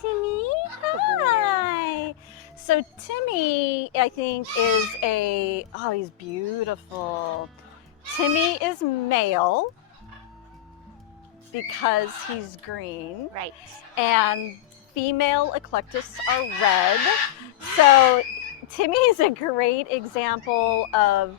Timmy. Hi. So Timmy, I think, is he's beautiful. Timmy is male because he's green. Right. And female eclectus are red. So Timmy is a great example of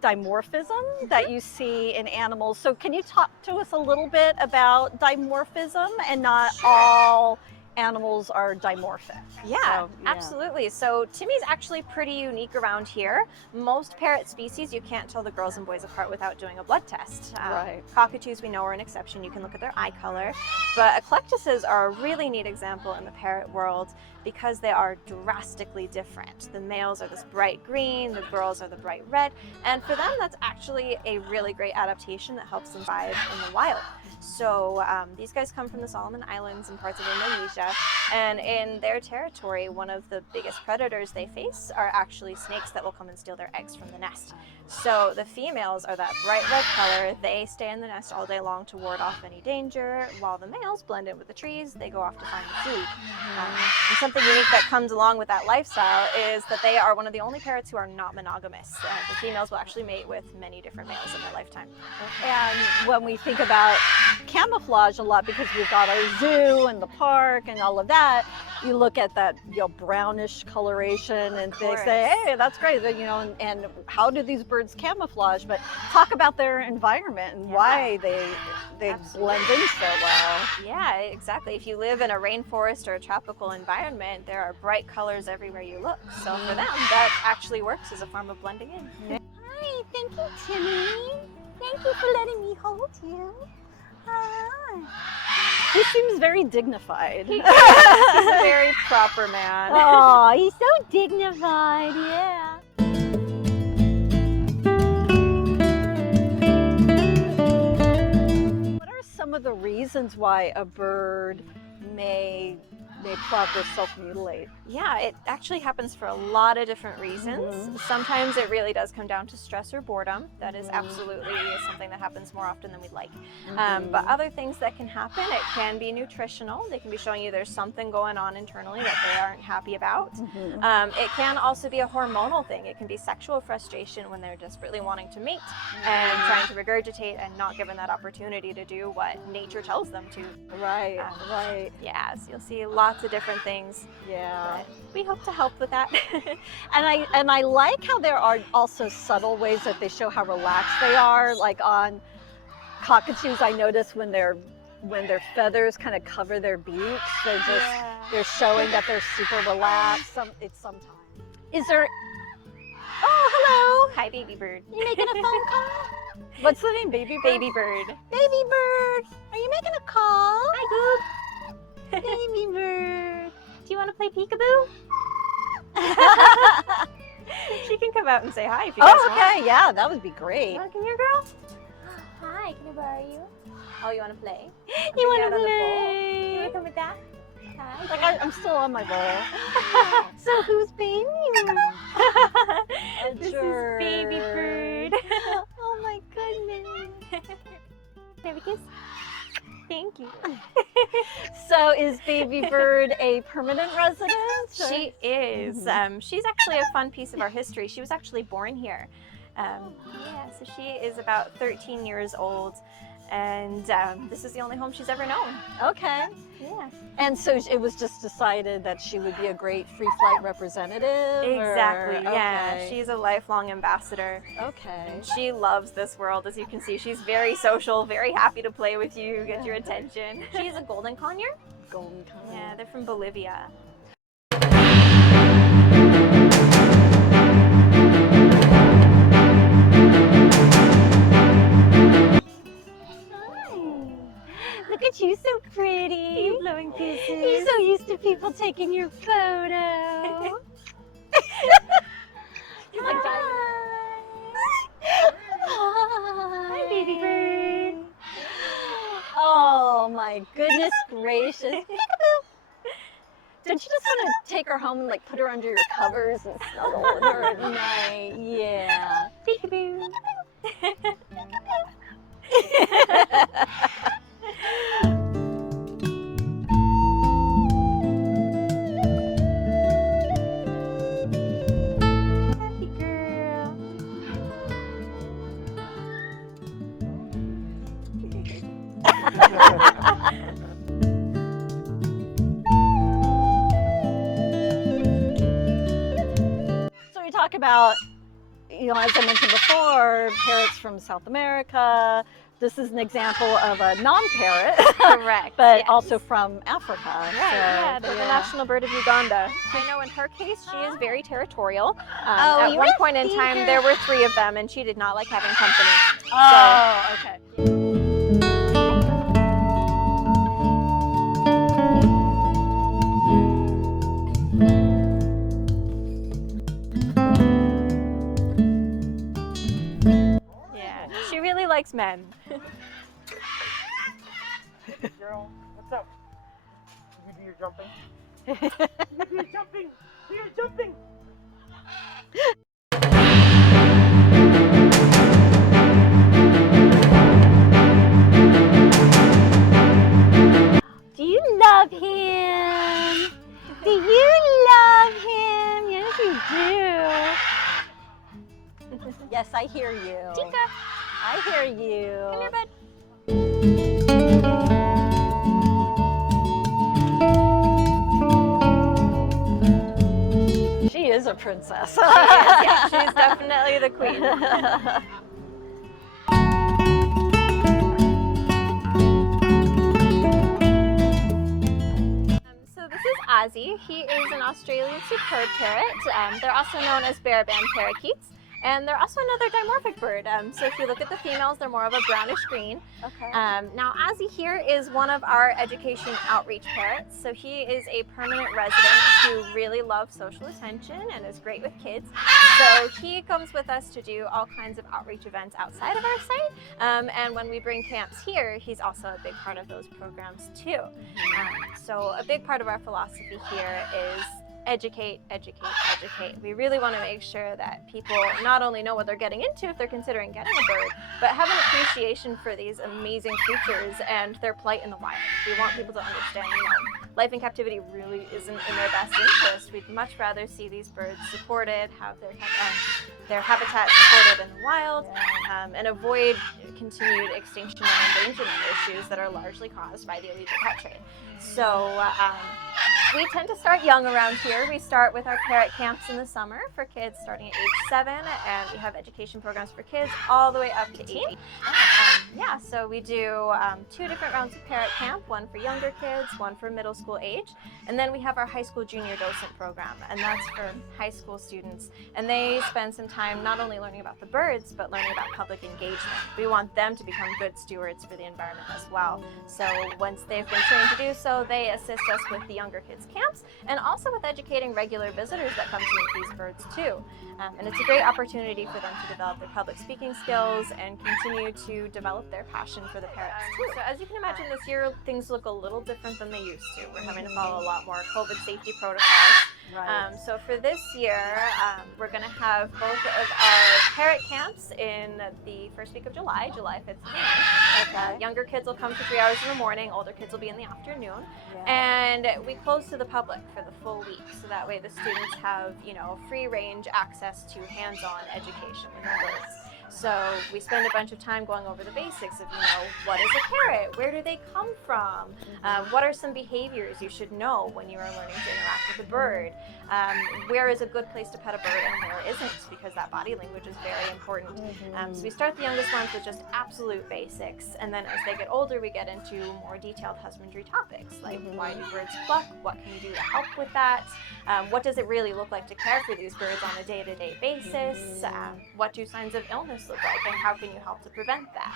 dimorphism that you see in animals. So can you talk to us a little bit about dimorphism? And not all animals are dimorphic. Yeah, absolutely. So Timmy's actually pretty unique around here. Most parrot species, you can't tell the girls and boys apart without doing a blood test. Right. Cockatoos, we know, are an exception. You can look at their eye color. But eclectuses are a really neat example in the parrot world because they are drastically different. The males are this bright green, the girls are the bright red, and for them that's actually a really great adaptation that helps them survive in the wild. So these guys come from the Solomon Islands and parts of Indonesia, and in their territory, one of the biggest predators they face are actually snakes that will come and steal their eggs from the nest. So the females are that bright red color. They stay in the nest all day long to ward off any danger, while the males blend in with the trees. They go off to find the food. And something unique that comes along with that lifestyle is that they are one of the only parrots who are not monogamous. The females will actually mate with many different males in their lifetime. And when we think about camouflage a lot, because we've got our zoo and the park and all of that, you look at that brownish coloration and they say, hey, that's great, and how do these birds camouflage? But talk about their environment and why they blend in so well. Yeah, exactly. If you live in a rainforest or a tropical environment, there are bright colors everywhere you look. So for them, that actually works as a form of blending in. Yeah. Hi, thank you, Timmy. Thank you for letting me hold you. Hi. He seems very dignified. He's a very proper man. Oh, he's so dignified, yeah. What are some of the reasons why a bird may pluck or self-mutilate? Yeah, it actually happens for a lot of different reasons. Sometimes it really does come down to stress or boredom. That is absolutely something that happens more often than we'd like. But other things that can happen, it can be nutritional. They can be showing you there's something going on internally that they aren't happy about. It can also be a hormonal thing. It can be sexual frustration when they're desperately wanting to mate and trying to regurgitate and not given that opportunity to do what nature tells them to. Right, right. Yeah, so you'll see lots of different things. Yeah. We hope to help with that. and I like how there are also subtle ways that they show how relaxed they are. Like on cockatoos, I notice when their feathers kind of cover their beaks, they're showing that they're super relaxed. Sometimes. Is there? Oh, hello. Hi, baby bird. You making a phone call? What's the name? Baby bird. Baby bird. Baby bird. Are you making a call? Hi, boob. Baby bird. Do you want to play peekaboo? She can come out and say hi if you guys want. Okay, yeah, that would be great. Come here, girl. Hi, can I borrow you? Oh, you want to play? You want to play? You want to come with that? Hi. Like I'm still on my ball. So who's baby? This is baby bird. Oh my goodness. Baby kiss. Thank you. So is baby bird a permanent resident? She is. She's actually a fun piece of our history. She was actually born here. Yeah, so she is about 13 years old, and this is the only home she's ever known. Okay. Yeah. And so it was just decided that she would be a great free flight representative? Exactly, yeah. Okay. She's a lifelong ambassador. Okay. And she loves this world, as you can see. She's very social, very happy to play with you, get your attention. She's a golden conure. Golden conure. Yeah, they're from Bolivia. Look at you, so pretty. You blowing kisses. You're so used to people taking your photo. He's like Hi, baby bird. Oh my goodness gracious. Peekaboo. Don't you just want to take her home and like put her under your covers and snuggle with her at night? Yeah. Peekaboo. about, as I mentioned before, parrots from South America. This is an example of a non-parrot, Correct. but yes. also from Africa. Right, So, yeah, they're the national bird of Uganda. I know in her case, she is very territorial. Oh, At one point in time, there were 3 of them, and she did not like having company. Oh, okay. Yeah, she really likes men. Girl, what's up? You do your jumping. You do your jumping. Do your jumping. Do you love him? Do you love him? Yes, you do. Yes, I hear you. Tika, I hear you. come here, bud. She is a princess. She is, yeah, she's definitely the queen. So this is Ozzy. He is an Australian superb parrot. They're also known as bear band parakeets. And they're also another dimorphic bird. So if you look at the females, they're more of a brownish green. Okay. Now Ozzy here is one of our education outreach parrots. So he is a permanent resident who really loves social attention and is great with kids. So he comes with us to do all kinds of outreach events outside of our site. And when we bring camps here, he's also a big part of those programs too. So a big part of our philosophy here is educate, educate, educate. We really want to make sure that people not only know what they're getting into if they're considering getting a bird, but have an appreciation for these amazing creatures and their plight in the wild. We want people to understand, life in captivity really isn't in their best interest. We'd much rather see these birds supported, have their habitat supported in the wild, and avoid continued extinction and endangerment issues that are largely caused by the illegal pet trade. So we tend to start young around here. We start with our parrot camps in the summer for kids starting at age 7, and we have education programs for kids all the way up to 18. Yeah, so we do 2 different rounds of parrot camp, one for younger kids, one for middle school age, and then we have our high school junior docent program, and that's for high school students, and they spend some time not only learning about the birds, but learning about public engagement. We want them to become good stewards for the environment as well. So once they've been trained to do so, they assist us with the younger kids camps and also with educating regular visitors that come to meet these birds too. And it's a great opportunity for them to develop their public speaking skills and continue to develop their passion for the parrots too. So as you can imagine, this year things look a little different than they used to. We're having to follow a lot more COVID safety protocols. Right. So for this year, we're going to have both of our parrot camps in the first week of July, July 5th to 9th. Okay. Younger kids will come for 3 hours in the morning, older kids will be in the afternoon. Yeah. And we close to the public for the full week, so that way the students have, free range access to hands-on education with the birds. So we spend a bunch of time going over the basics of, what is a parrot? Where do they come from? What are some behaviors you should know when you are learning to interact with a bird? Where is a good place to pet a bird and where isn't? Because that body language is very important. So we start the youngest ones with just absolute basics, and then as they get older, we get into more detailed husbandry topics, like why do birds pluck? What can you do to help with that? What does it really look like to care for these birds on a day-to-day basis? What do signs of illness look like, and how can you help to prevent that?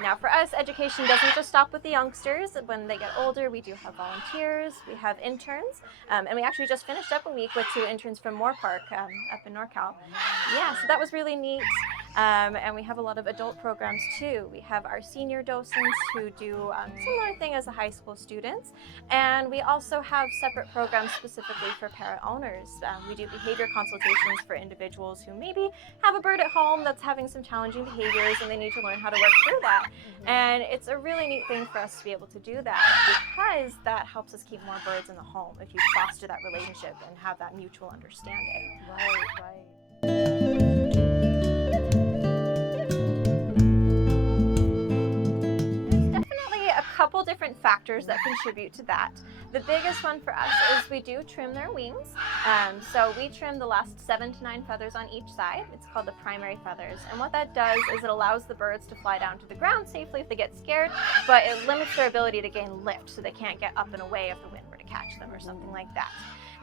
Now for us, education doesn't just stop with the youngsters. When they get older, we do have volunteers, we have interns, and we actually just finished up a week with 2 interns from Moore Park up in NorCal. Yeah, so that was really neat. And we have a lot of adult programs too. We have our senior docents who do similar thing as the high school students. And we also have separate programs specifically for parrot owners. We do behavior consultations for individuals who maybe have a bird at home that's having some challenging behaviors and they need to learn how to work through that. And it's a really neat thing for us to be able to do that, because that helps us keep more birds in the home if you foster that relationship and have that mutual understanding. Right. Couple different factors that contribute to that. The biggest one for us is we do trim their wings. So we trim the last 7 to 9 feathers on each side. It's called the primary feathers. And what that does is it allows the birds to fly down to the ground safely if they get scared, but it limits their ability to gain lift so they can't get up and away if the wind were to catch them or something like that.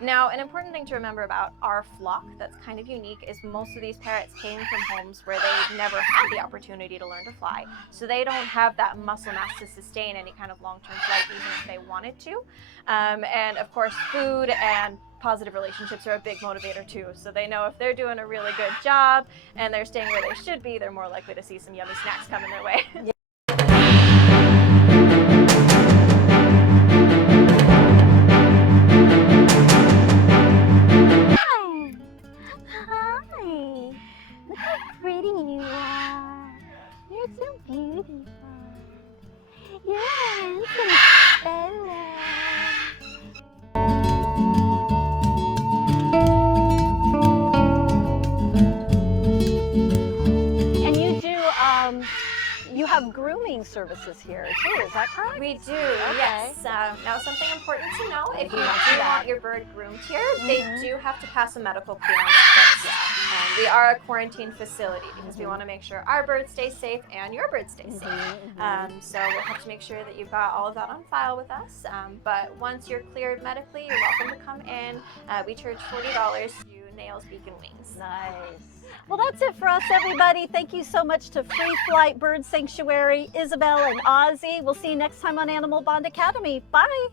Now, an important thing to remember about our flock that's kind of unique is most of these parrots came from homes where they never had the opportunity to learn to fly. So they don't have that muscle mass to sustain any kind of long-term flight even if they wanted to. And of course, food and positive relationships are a big motivator too. So they know if they're doing a really good job and they're staying where they should be, they're more likely to see some yummy snacks coming their way. Look how pretty you are. You're so beautiful. You're a handsome fella. And you have grooming services here too, is that correct? We do, yes. Now, something important to know, if you Yeah. do want your bird groomed here, they do have to pass a medical clearance first. We are a quarantine facility because we want to make sure our birds stay safe and your birds stay safe. So we'll have to make sure that you've got all of that on file with us. But once you're cleared medically, you're welcome to come in. We charge $40 to do nails, beak, and wings. Nice. Well, that's it for us, everybody. Thank you so much to Free Flight Bird Sanctuary, Isabel and Ozzy. We'll see you next time on Animal Bond Academy. Bye.